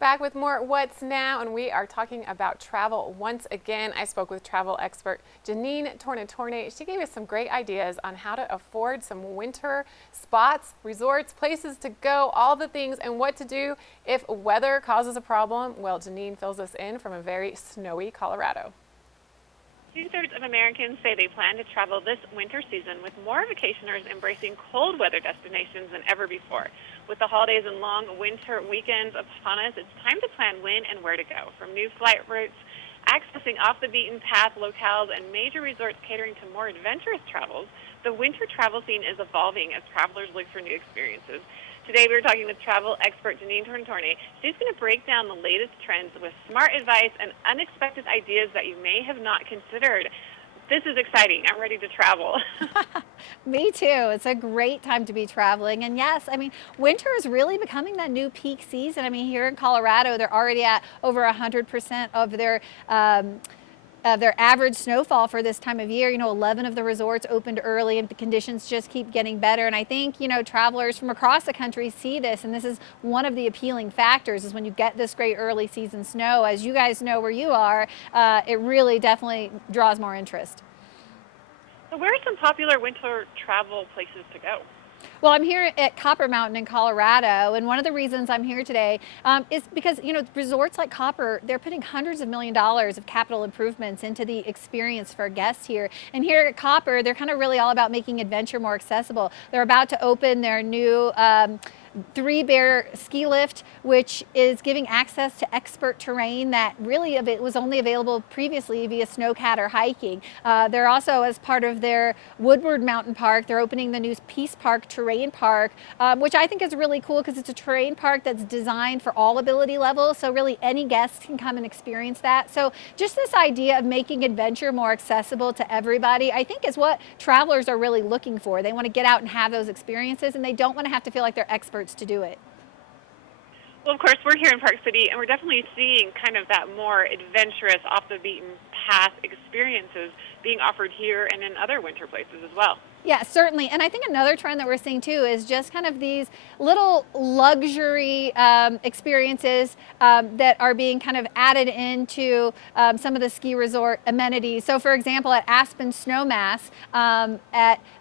Back with more What's Now, and we are talking about travel once again. I spoke with travel expert Jeanenne Tornatore. She gave us some great ideas on how to afford some winter spots, resorts, places to go, all the things, and what to do if weather causes a problem. Well, Jeanenne fills us in from a very snowy Colorado. Two-thirds of Americans say they plan to travel this winter season, with more vacationers embracing cold weather destinations than ever before. With the holidays and long winter weekends upon us, it's time to plan when and where to go. From new flight routes, accessing off-the-beaten-path locales, and major resorts catering to more adventurous travels, the winter travel scene is evolving as travelers look for new experiences. Today we're talking with travel expert Jeanenne Tornatore. She's going to break down the latest trends with smart advice and unexpected ideas that you may have not considered. This is exciting. I'm ready to travel. Me too. It's a great time to be traveling. And yes, I mean, winter is really becoming that new peak season. I mean, here in Colorado, they're already at over 100% of their average snowfall for this time of year. 11 of the resorts opened early and the conditions just keep getting better. And I think, travelers from across the country see this, and this is one of the appealing factors is when you get this great early season snow. As you guys know where you are, it really definitely draws more interest. So where are some popular winter travel places to go? Well, I'm here at Copper Mountain in Colorado, and one of the reasons I'm here today is because, resorts like Copper, they're putting hundreds of $1 millions of capital improvements into the experience for guests here. And here at Copper, they're kind of really all about making adventure more accessible. They're about to open their new three-bear ski lift, which is giving access to expert terrain that really it was only available previously via snowcat or hiking. They're also, as part of their Woodward Mountain Park, they're opening the new Peace Park Terrain Park, which I think is really cool because it's a terrain park that's designed for all ability levels, so really any guest can come and experience that. So just this idea of making adventure more accessible to everybody, I think is what travelers are really looking for. They want to get out and have those experiences, and they don't want to have to feel like they're experts to do it. Well, of course, we're here in Park City, and we're definitely seeing kind of that more adventurous, off-the-beaten-path experiences being offered here and in other winter places as well. Yeah, certainly. And I think another trend that we're seeing too is just kind of these little luxury experiences that are being kind of added into some of the ski resort amenities. So for example, at Aspen Snowmass,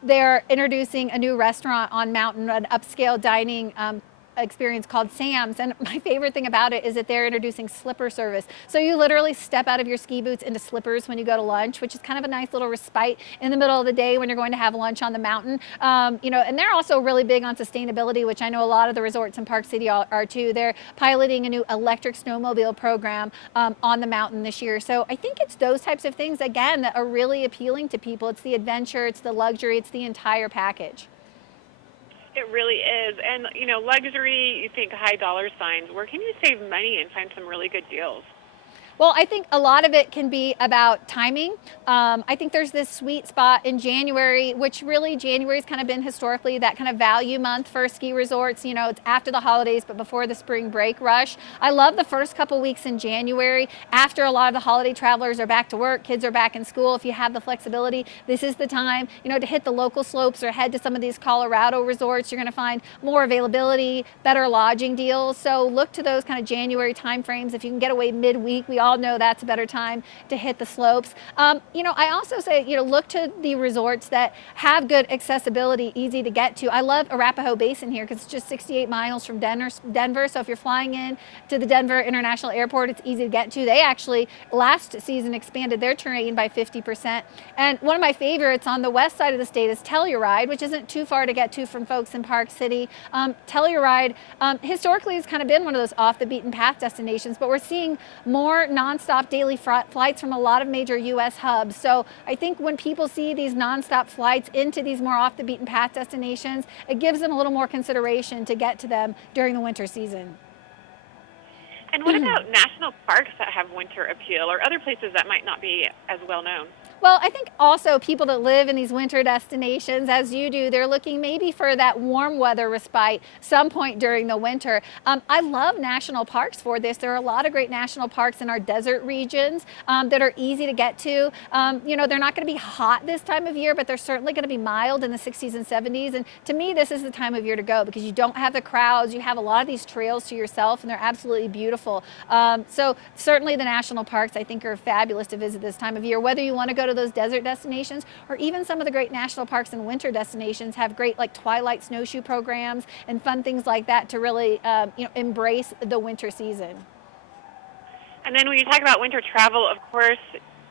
they're introducing a new restaurant on mountain, an upscale dining experience called Sam's, and my favorite thing about it is that they're introducing slipper service. So you literally step out of your ski boots into slippers when you go to lunch, which is kind of a nice little respite in the middle of the day when you're going to have lunch on the mountain. And they're also really big on sustainability, which I know a lot of the resorts in Park City are too. They're piloting a new electric snowmobile program on the mountain this year. So I think it's those types of things, again, that are really appealing to people. It's the adventure, it's the luxury, it's the entire package. It really is. And, luxury, you think high dollar signs. Where can you save money and find some really good deals? Well, I think a lot of it can be about timing. I think there's this sweet spot in January, which really January's kind of been historically that kind of value month for ski resorts. It's after the holidays, but before the spring break rush. I love the first couple weeks in January after a lot of the holiday travelers are back to work, kids are back in school. If you have the flexibility, this is the time, to hit the local slopes or head to some of these Colorado resorts. You're going to find more availability, better lodging deals. So look to those kind of January timeframes. If you can get away midweek, we all know that's a better time to hit the slopes. I also say, look to the resorts that have good accessibility, easy to get to. I love Arapahoe Basin here because it's just 68 miles from Denver. So if you're flying in to the Denver International Airport, it's easy to get to. They actually last season expanded their terrain by 50%. And one of my favorites on the west side of the state is Telluride, which isn't too far to get to from folks in Park City. Telluride historically has kind of been one of those off the beaten path destinations, but we're seeing more nonstop daily flights from a lot of major U.S. hubs. So I think when people see these nonstop flights into these more off the beaten path destinations, it gives them a little more consideration to get to them during the winter season. And what about national parks that have winter appeal or other places that might not be as well known? Well, I think also people that live in these winter destinations, as you do, they're looking maybe for that warm weather respite some point during the winter. I love national parks for this. There are a lot of great national parks in our desert regions that are easy to get to. They're not going to be hot this time of year, but they're certainly going to be mild in the 60s and 70s. And to me, this is the time of year to go because you don't have the crowds. You have a lot of these trails to yourself, and they're absolutely beautiful. So certainly the national parks, I think, are fabulous to visit this time of year, whether you want to go to those desert destinations or even some of the great national parks and winter destinations have great like twilight snowshoe programs and fun things like that to really embrace the winter season. And then when you talk about winter travel, of course,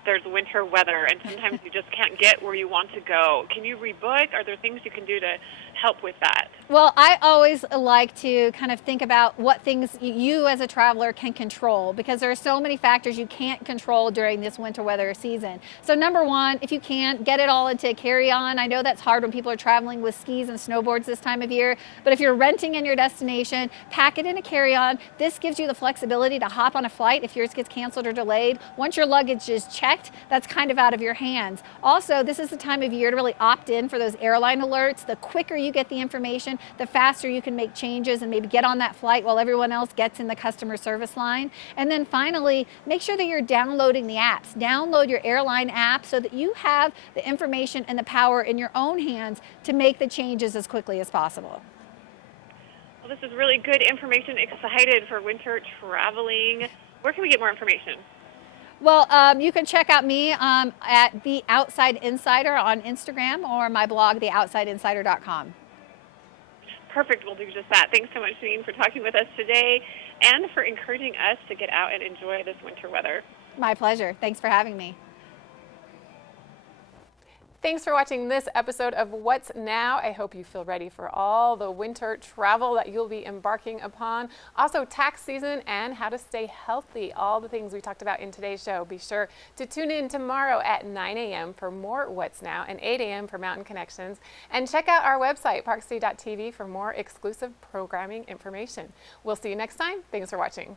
there's winter weather, and sometimes you just can't get where you want to go. Can you rebook? Are there things you can do to help with that? Well, I always like to kind of think about what things you as a traveler can control because there are so many factors you can't control during this winter weather season. So number one, if you can, get it all into a carry-on. I know that's hard when people are traveling with skis and snowboards this time of year, but if you're renting in your destination, pack it in a carry-on. This gives you the flexibility to hop on a flight if yours gets canceled or delayed. Once your luggage is checked, that's kind of out of your hands. Also, this is the time of year to really opt in for those airline alerts. The quicker you get the information, the faster you can make changes and maybe get on that flight while everyone else gets in the customer service line. And then finally, make sure that you're downloading the apps. Download your airline app so that you have the information and the power in your own hands to make the changes as quickly as possible. Well, this is really good information. Excited for winter traveling. Where can we get more information? Well, you can check out me at The Outside Insider on Instagram or my blog, theoutsideinsider.com. Perfect. We'll do just that. Thanks so much, Jeanine, for talking with us today and for encouraging us to get out and enjoy this winter weather. My pleasure. Thanks for having me. Thanks for watching this episode of What's Now. I hope you feel ready for all the winter travel that you'll be embarking upon. Also, tax season and how to stay healthy. All the things we talked about in today's show. Be sure to tune in tomorrow at 9 a.m. for more What's Now and 8 a.m. for Mountain Connections. And check out our website, parkcity.tv, for more exclusive programming information. We'll see you next time. Thanks for watching.